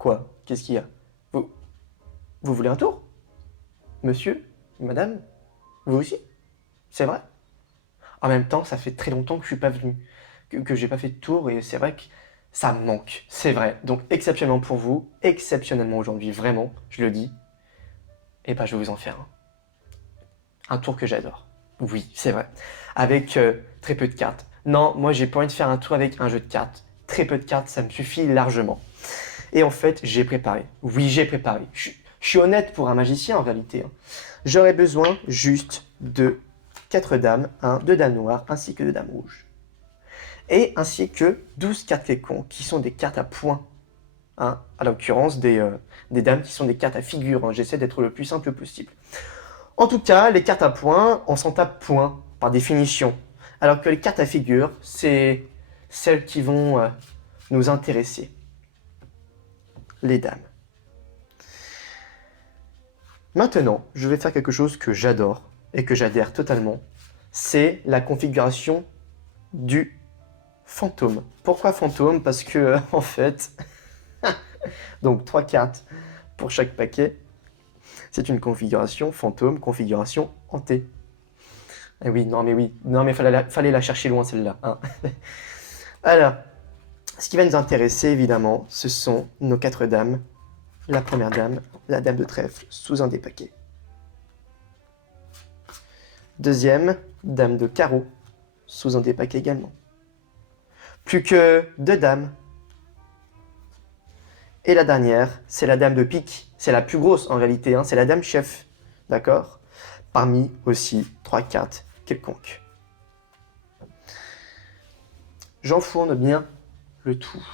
Quoi? Qu'est-ce qu'il y a? Vous, vous voulez un tour? Monsieur? Madame? Vous aussi? C'est vrai? En même temps, ça fait très longtemps que je suis pas venu, que j'ai pas fait de tour, et c'est vrai que ça me manque. C'est vrai. Donc, exceptionnellement pour vous, exceptionnellement aujourd'hui, vraiment, je le dis, et ben je vais vous en faire un. Un tour que j'adore. Oui, c'est vrai. Avec très peu de cartes. Non, moi j'ai pas envie de faire un tour avec un jeu de cartes. Très peu de cartes, ça me suffit largement. Et en fait, j'ai préparé. Oui, j'ai préparé. Je suis honnête pour un magicien en réalité, hein. J'aurais besoin juste de 4 dames, 2 dames noires ainsi que 2 dames rouges. Et ainsi que 12 cartes quelconques qui sont des cartes à points, hein. À l'occurrence des dames qui sont des cartes à figure, hein. J'essaie d'être le plus simple possible. En tout cas, les cartes à points, on s'en tape point, par définition. Alors que les cartes à figure, c'est celles qui vont nous intéresser. Les dames. Maintenant, je vais faire quelque chose que j'adore et que j'adhère totalement. C'est la configuration du fantôme. Pourquoi fantôme? Parce que, en fait, donc 3 cartes pour chaque paquet. C'est une configuration fantôme, configuration hantée. Eh oui, non mais oui, non mais fallait la chercher loin celle-là, hein. Alors, ce qui va nous intéresser évidemment, ce sont nos 4 dames. La première dame, la dame de trèfle, sous un des paquets. Deuxième, dame de carreau, sous un des paquets également. Plus que 2 dames. Et la dernière, c'est la dame de pique. C'est la plus grosse en réalité, hein, c'est la dame chef. D'accord? Parmi aussi 3 cartes quelconques. J'enfourne bien le tout.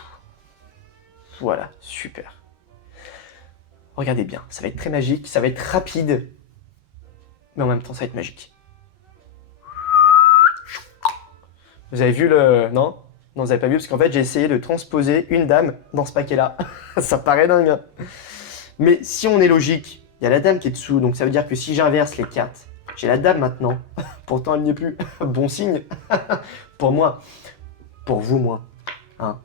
Voilà, super. Regardez bien, ça va être très magique, ça va être rapide, mais en même temps ça va être magique. Vous avez vu le... Non? Non, vous avez pas vu, parce qu'en fait j'ai essayé de transposer une dame dans ce paquet-là. Ça paraît dingue, hein. Mais si on est logique, il y a la dame qui est dessous, donc ça veut dire que si j'inverse les cartes, j'ai la dame maintenant. Pourtant elle n'y est plus. Bon signe. Pour moi. Pour vous, moi. Hein?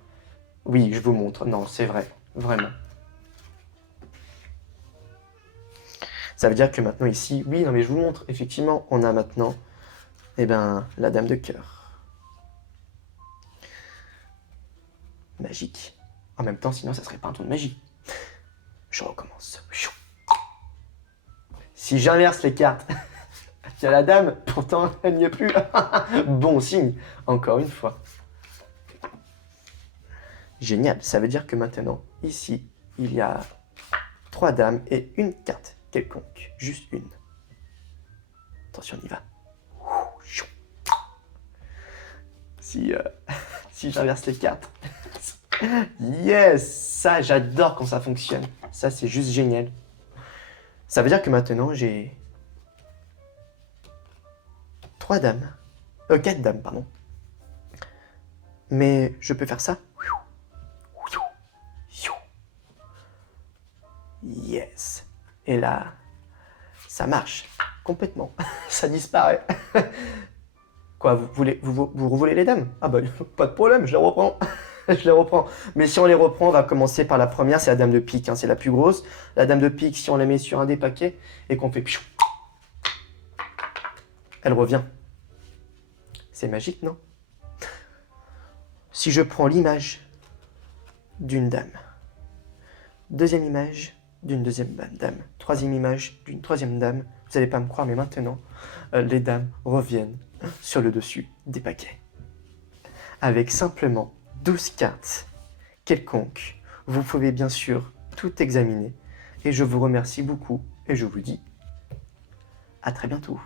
Oui, je vous montre. Non, c'est vrai. Vraiment. Ça veut dire que maintenant ici, oui, non mais je vous montre, effectivement, on a maintenant, eh ben, la dame de cœur. Magique. En même temps, sinon ça serait pas un tour de magie. Je recommence. Si j'inverse les cartes, il y a la dame, pourtant elle n'y est plus. Bon signe, encore une fois. Génial, ça veut dire que maintenant, ici, il y a 3 dames et une carte quelconque. Juste une. Attention, on y va. Si, si j'inverse les cartes. Yes! Ça, j'adore quand ça fonctionne. Ça, c'est juste génial. Ça veut dire que maintenant, j'ai 3 dames. 4 dames, pardon. Mais je peux faire ça. Yes. Et là, ça marche. Complètement. Ça disparaît. Quoi, vous revoulez les dames? Ah bah, pas de problème, je les reprends. Je les reprends. Mais si on les reprend, on va commencer par la première, c'est la dame de pique, hein, c'est la plus grosse. La dame de pique, si on la met sur un des paquets et qu'on fait... Elle revient. C'est magique, non? Si je prends l'image d'une dame, deuxième image d'une deuxième dame, troisième image d'une troisième dame, vous n'allez pas me croire, mais maintenant, les dames reviennent sur le dessus des paquets. Avec simplement 12 cartes quelconques, vous pouvez bien sûr tout examiner. Et je vous remercie beaucoup et je vous dis à très bientôt.